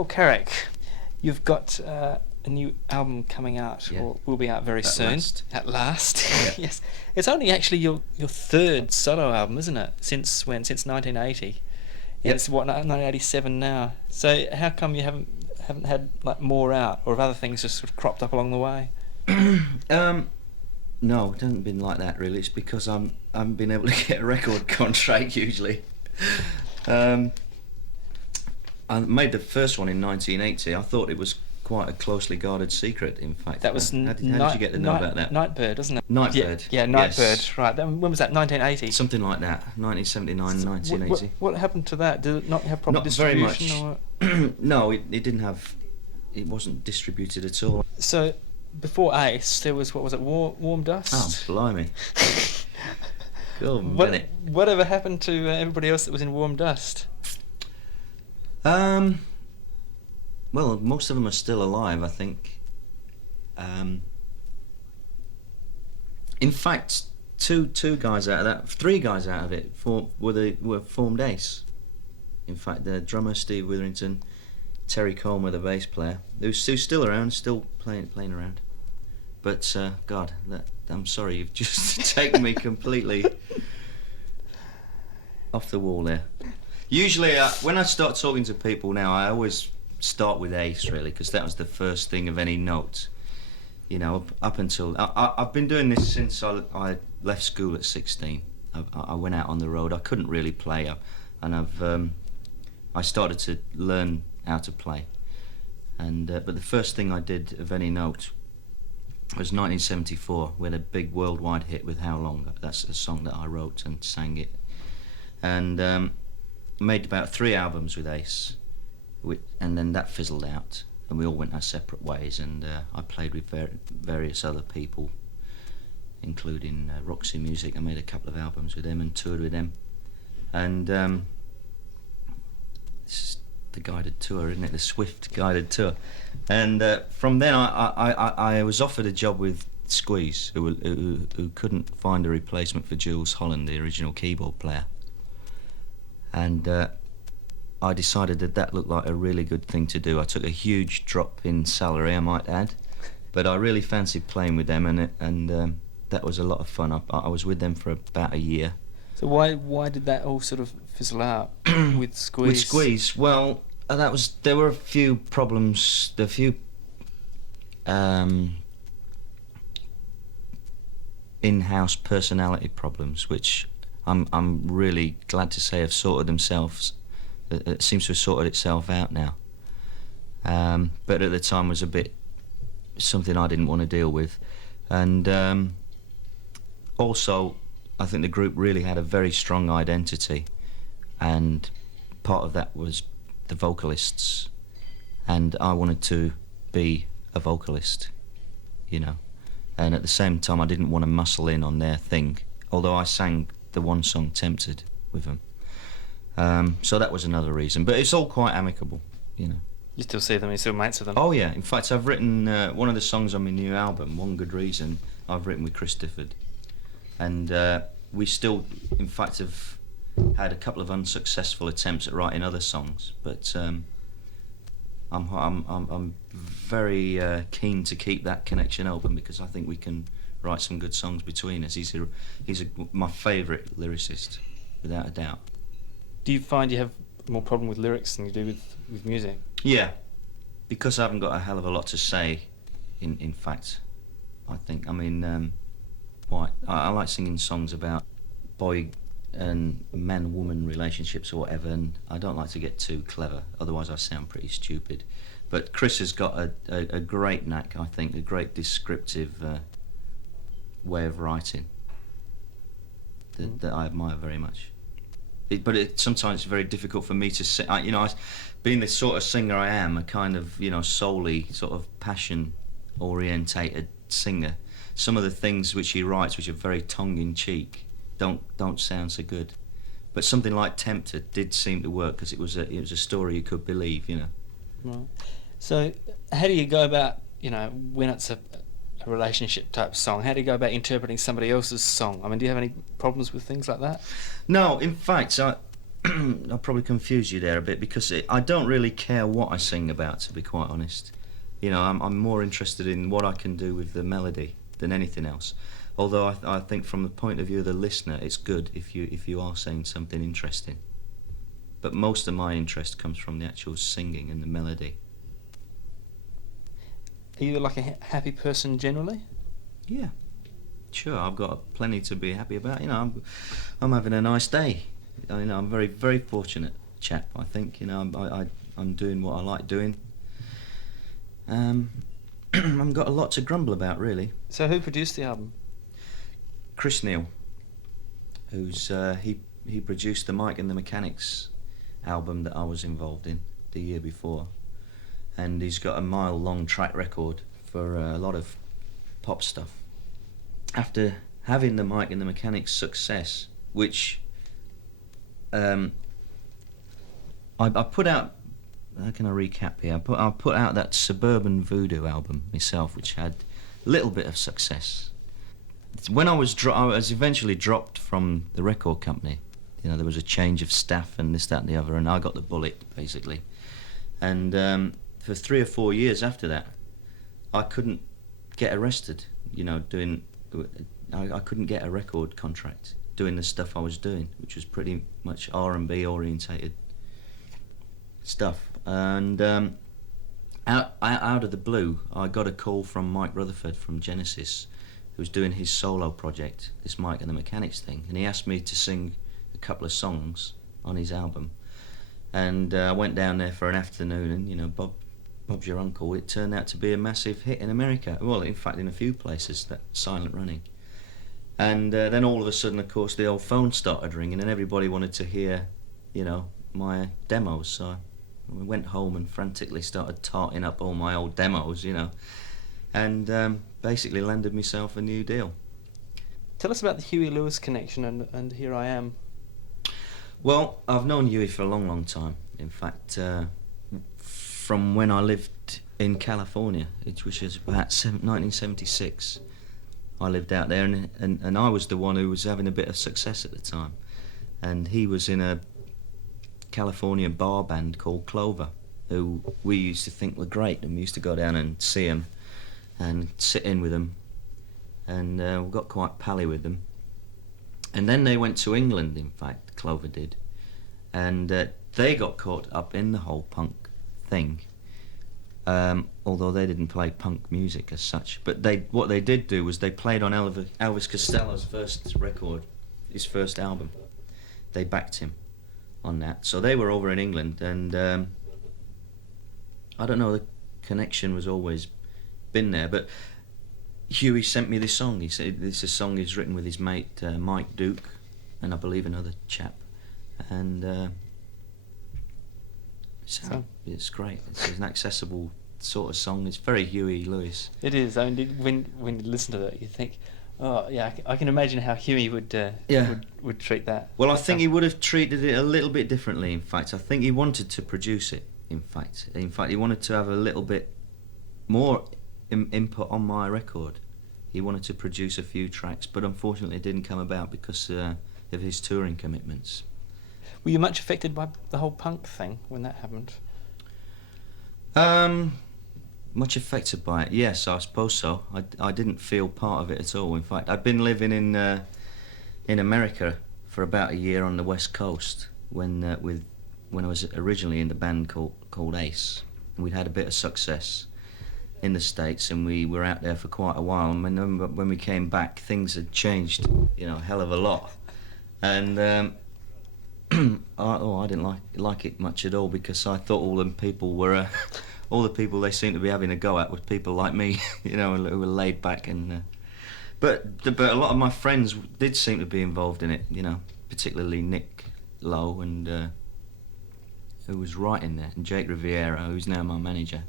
Paul Carrack, you've got a new album coming out, Yeah. or will be out very soon. Last. At last. Yeah. Yes. It's only actually your third solo album, isn't it? Since when? Since 1980. Yep. It's what, 1987 now. So how come you haven't had like more out, or have other things just sort of cropped up along the way? No, it hasn't been like that really. It's because I haven't been able to get a record contract usually. I made the first one in 1980. I thought it was quite a closely guarded secret, in fact. That was how did you get to know about that? Nightbird, wasn't it? Nightbird. Yeah, Nightbird. Yes. Right. When was that? 1980. Something like that. 1979, So 1980. what happened to that? Did it not have proper Not very distribution? much. Or? No, it didn't have. It wasn't distributed at all. So before Ace, there was, what was it? Warm Dust. Oh, blimey! Go on, Bennett. Whatever happened to everybody else that was in Warm Dust? Well, most of them are still alive, I think. In fact, three guys out of it were formed Ace. In fact, the drummer Steve Witherington, Terry Colmer, the bass player, who's still around, still playing around. But God, I'm sorry, you've just taken me completely off the wall there. Usually, when I start talking to people now, I always start with Ace, really, because that was the first thing of any note. You know, up until I've been doing this since I left school at 16. I went out on the road. I couldn't really play, and I started to learn how to play. And but the first thing I did of any note was 1974, with a big worldwide hit with How Long. That's a song that I wrote and sang it, and made about 3 albums with Ace, and then that fizzled out, and we all went our separate ways. And I played with various other people, including Roxy Music. I made a couple of albums with them and toured with them, and this is the guided tour, isn't it? The Swift guided tour. And from then I was offered a job with Squeeze, who couldn't find a replacement for Jules Holland, the original keyboard player. And I decided that looked like a really good thing to do. I took a huge drop in salary, I might add, but I really fancied playing with them, and that was a lot of fun. I was with them for about a year. So why did that all sort of fizzle out with Squeeze? With Squeeze, well, there were a few problems, in-house personality problems, which I'm really glad to say have sorted themselves. It seems to have sorted itself out now. But at the time was a bit something I didn't want to deal with, and also I think the group really had a very strong identity, and part of that was the vocalists, and I wanted to be a vocalist, you know, and at the same time I didn't want to muscle in on their thing, although I sang the one song Tempted with them. So that was another reason, but it's all quite amicable, you know. You still see them, you're still mates with them? Oh yeah, in fact I've written one of the songs on my new album, One Good Reason, I've written with Chris Difford, and we still in fact have had a couple of unsuccessful attempts at writing other songs, but I'm very keen to keep that connection open, because I think we can write some good songs between us. He's my favourite lyricist, without a doubt. Do you find you have more problem with lyrics than you do with music? Yeah, because I haven't got a hell of a lot to say, in fact, I think. I mean, I like singing songs about boy and man-woman relationships or whatever, and I don't like to get too clever, otherwise I sound pretty stupid. But Chris has got a great knack, I think, a great descriptive way of writing that I admire very much. But sometimes it's very difficult for me to sing. Being the sort of singer I am, a kind of, solely sort of passion-orientated singer, some of the things which he writes, which are very tongue-in-cheek, don't sound so good. But something like Tempted did seem to work, because it was a story you could believe, Right. So how do you go about, when it's a relationship type song, how do you go about interpreting somebody else's song? I mean, do you have any problems with things like that? No, in fact, I'll probably confuse you there a bit because I don't really care what I sing about, to be quite honest. You know, I'm more interested in what I can do with the melody than anything else. Although I think from the point of view of the listener, it's good if you are saying something interesting. But most of my interest comes from the actual singing and the melody. Are you like a happy person generally? Yeah, sure. I've got plenty to be happy about. You know, I'm having a nice day. You know, I'm very, very fortunate chap. I think. You know, I'm doing what I like doing. I've got a lot to grumble about, really. So who produced the album? Chris Neal, who's he produced the Mike and the Mechanics album that I was involved in the year before, and he's got a mile-long track record for a lot of pop stuff. After having the Mike and the Mechanics success, which I put out. How can I recap here? I put out that Suburban Voodoo album myself, which had a little bit of success. When I was eventually dropped from the record company. You know, there was a change of staff and this, that, and the other, and I got the bullet basically. And for 3 or 4 years after that, I couldn't get arrested. You know, I couldn't get a record contract doing the stuff I was doing, which was pretty much R&B orientated stuff. And out of the blue, I got a call from Mike Rutherford from Genesis, who was doing his solo project, this Mike and the Mechanics thing, and he asked me to sing a couple of songs on his album. And I went down there for an afternoon, and you know, Bob's Your Uncle, it turned out to be a massive hit in America. Well, in fact, in a few places, that silent running. And then all of a sudden, of course, the old phone started ringing, and everybody wanted to hear, you know, my demos. So I went home and frantically started tarting up all my old demos, you know, and basically landed myself a new deal. Tell us about the Huey Lewis connection and Here I Am. Well, I've known Huey for a long, long time. In fact, from when I lived in California, which was about 1976. I lived out there, and I was the one who was having a bit of success at the time. And he was in a California bar band called Clover, who we used to think were great, and we used to go down and see them and sit in with them, and we got quite pally with them. And then they went to England, in fact, Clover did, and they got caught up in the whole punk thing, although they didn't play punk music as such. But what they did do was they played on Elvis Costello's first record, his first album. They backed him on that. So they were over in England, and I don't know, the connection was always been there, but Huey sent me this song. He said this is a song he's written with his mate Mike Duke, and I believe another chap, and it's great. It's an accessible sort of song. It's very Huey Lewis. It is. I mean, when you listen to that, you think, oh yeah, I can imagine how Huey would treat that. Well, I think he would have treated it a little bit differently. In fact, I think he wanted to produce it. In fact, he wanted to have a little bit more input on my record. He wanted to produce a few tracks, but unfortunately it didn't come about because of his touring commitments. Were you much affected by the whole punk thing when that happened? Much affected by it, yes, I suppose so. I didn't feel part of it at all. In fact, I'd been living in America for about a year on the West Coast when I was originally in the band called Ace, and we'd had a bit of success in the States, and we were out there for quite a while. And when we came back, things had changed, you know, a hell of a lot. And I didn't like it much at all, because I thought all the people they seemed to be having a go at was people like me, you know, who were laid back. And but a lot of my friends did seem to be involved in it, you know, particularly Nick Lowe, and who was writing there, and Jake Riviera, who's now my manager,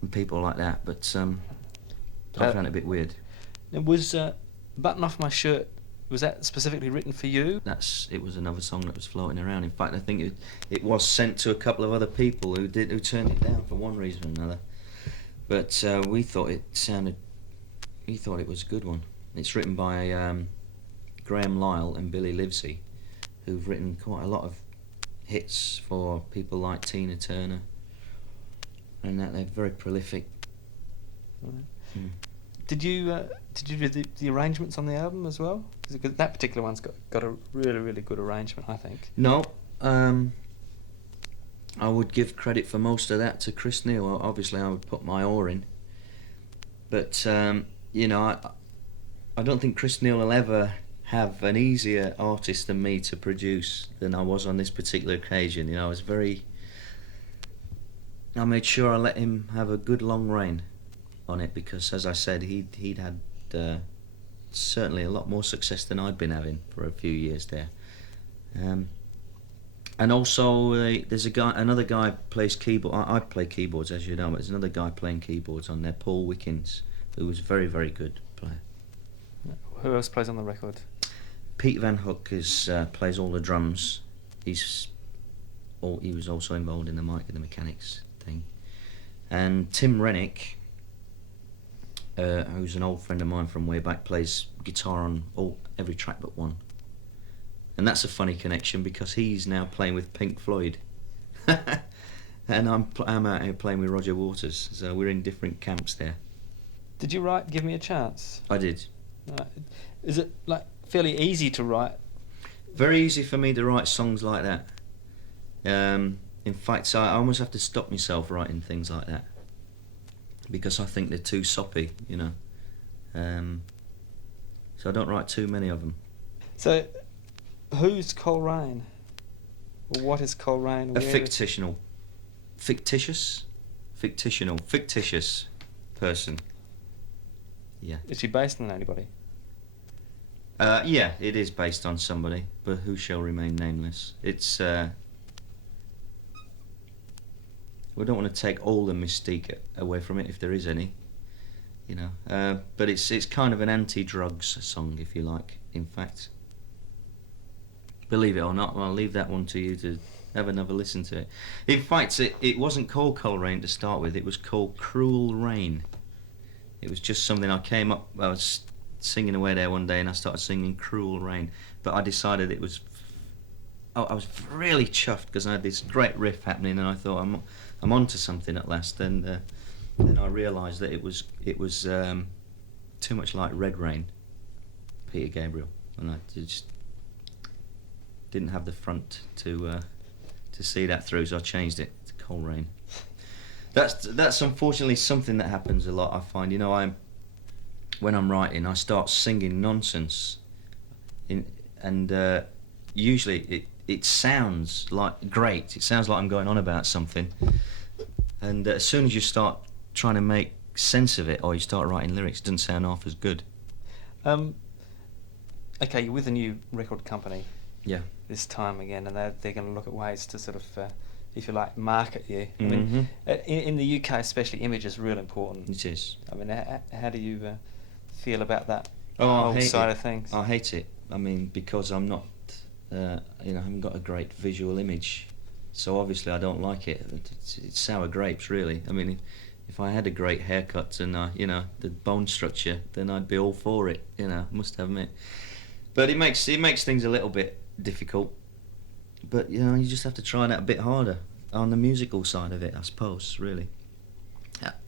and people like that. But I found it a bit weird. It was Button Off My Shirt. Was that specifically written for you? It was another song that was floating around. In fact, I think it was sent to a couple of other people who turned it down for one reason or another. But we thought it was a good one. It's written by Graham Lyle and Billy Livesey, who've written quite a lot of hits for people like Tina Turner, and that they're very prolific. Right. Mm. Did you do the arrangements on the album as well? 'Cause that particular one's got a really good arrangement, I think. No, I would give credit for most of that to Chris Neal. Obviously, I would put my oar in, but you know, I don't think Chris Neal will ever have an easier artist than me to produce than I was on this particular occasion. You know, I made sure I let him have a good long reign on it, because, as I said, he'd had certainly a lot more success than I'd been having for a few years there. And also, there's another guy plays keyboard. I play keyboards, as you know, but there's another guy playing keyboards on there, Paul Wickens, who was a very good player. Who else plays on the record? Pete Van Hook plays all the drums. He was also involved in the mic and the mechanics thing. And Tim Rennick, who's an old friend of mine from way back, plays guitar on every track but one. And that's a funny connection, because he's now playing with Pink Floyd, and I'm out here playing with Roger Waters. So we're in different camps there. Did you write "Give Me a Chance"? I did. Is it like fairly easy to write? Very easy for me to write songs like that. In fact, I almost have to stop myself writing things like that, because I think they're too soppy, you know. So I don't write too many of them. So, who's Coleraine? Or what is Coleraine? A fictional person. Yeah. Is she based on anybody? Yeah, it is based on somebody, but who shall remain nameless. It's we don't want to take all the mystique away from it, if there is any, you know. But it's kind of an anti-drugs song, if you like. In fact, believe it or not, I'll leave that one to you to have another listen to it. In fact, it wasn't called Coleraine to start with. It was called Cruel Rain. It was just something I was singing away there one day, and I started singing Cruel Rain. But I decided I was really chuffed, because I had this great riff happening, and I thought I'm onto something at last. And then I realised that it was too much like Red Rain, Peter Gabriel, and I just didn't have the front to see that through, so I changed it to Coleraine. That's unfortunately something that happens a lot, I find. You know, when I'm writing, I start singing nonsense, and usually it sounds like great. It sounds like I'm going on about something, and as soon as you start trying to make sense of it, or you start writing lyrics, it doesn't sound half as good. Okay, you're with a new record company. Yeah. This time again, and they're going to look at ways to sort of, if you like, market you. I Mm-hmm. mean, in the UK especially, image is real important. It is. I mean, how do you feel about that I whole hate side it. of things? I hate it. I mean, because I'm not, I haven't got a great visual image, so obviously I don't like it. It's sour grapes, really. I mean, if I had a great haircut and the bone structure, then I'd be all for it. You know, must admit. But it makes things a little bit difficult. But you just have to try that a bit harder on the musical side of it, I suppose. Really,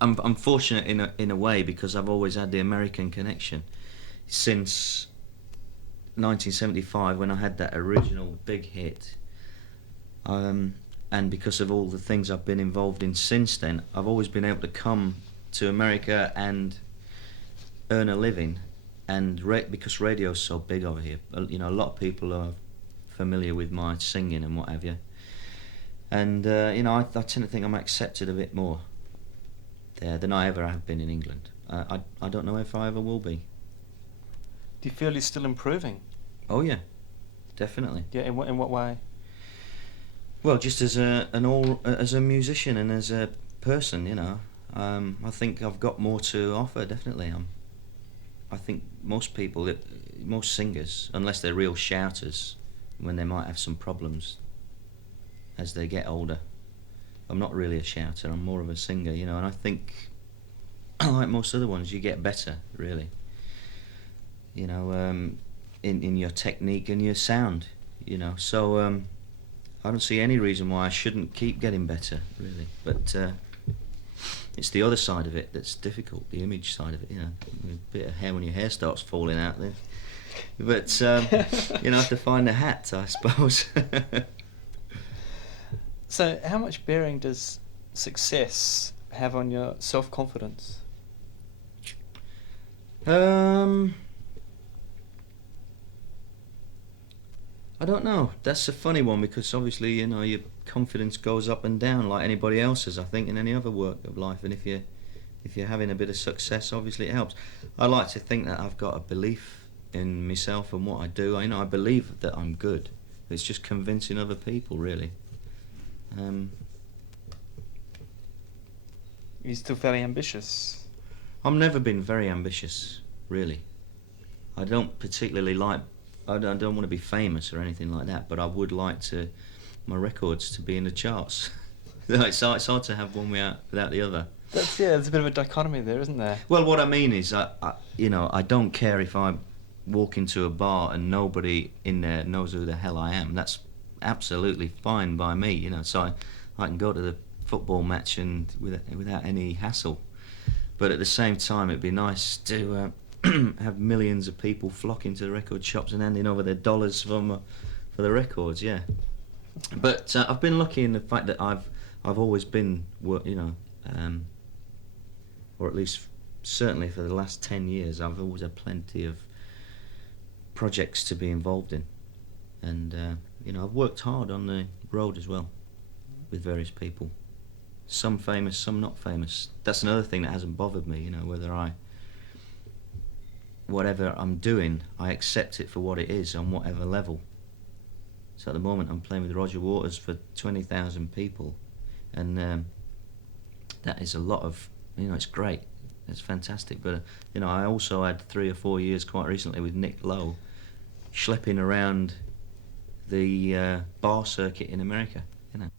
I'm fortunate in a way, because I've always had the American connection since 1975, when I had that original big hit. And because of all the things I've been involved in since then, I've always been able to come to America and earn a living. And because radio's so big over here, a lot of people are familiar with my singing and what have you. And I tend to think I'm accepted a bit more there than I ever have been in England. I don't know if I ever will be. Do you feel you're still improving? Oh yeah, definitely. Yeah, in what way? Well, just as a musician and as a person, I think I've got more to offer. Definitely, I think most singers, unless they're real shouters, when they might have some problems as they get older. I'm not really a shouter. I'm more of a singer, and I think, like most other ones, you get better, really. In your technique and your sound. You know, so I don't see any reason why I shouldn't keep getting better, really. But it's the other side of it that's difficult, the image side of it. You know, a bit of hair when your hair starts falling out, then. But you know, I have to find the hat, I suppose. So, how much bearing does success have on your self-confidence? I don't know. That's a funny one because obviously, you know, your confidence goes up and down like anybody else's, I think, in any other work of life. And if you're having a bit of success, obviously it helps. I like to think that I've got a belief in myself and what I do. I believe that I'm good. It's just convincing other people, really. You're still fairly ambitious. I've never been very ambitious, really. I don't particularly like. I don't want to be famous or anything like that, but I would like my records to be in the charts. It's hard to have one without the other. There's a bit of a dichotomy there, isn't there? Well, what I mean is, I don't care if I walk into a bar and nobody in there knows who the hell I am. That's absolutely fine by me, you know. So I can go to the football match and without any hassle. But at the same time, it'd be nice to have millions of people flocking to the record shops and handing over their dollars for the records. Yeah. But I've been lucky in the fact that I've always been, you know, or at least certainly for the last 10 years, I've always had plenty of projects to be involved in, and you know, I've worked hard on the road as well with various people. Some famous, some not famous. That's another thing that hasn't bothered me, you know, whatever I'm doing, I accept it for what it is on whatever level. So at the moment I'm playing with Roger Waters for 20,000 people, and that is a lot of, you know, it's great, it's fantastic. But you know, I also had 3 or 4 years quite recently with Nick Lowe, schlepping around the bar circuit in America, you know.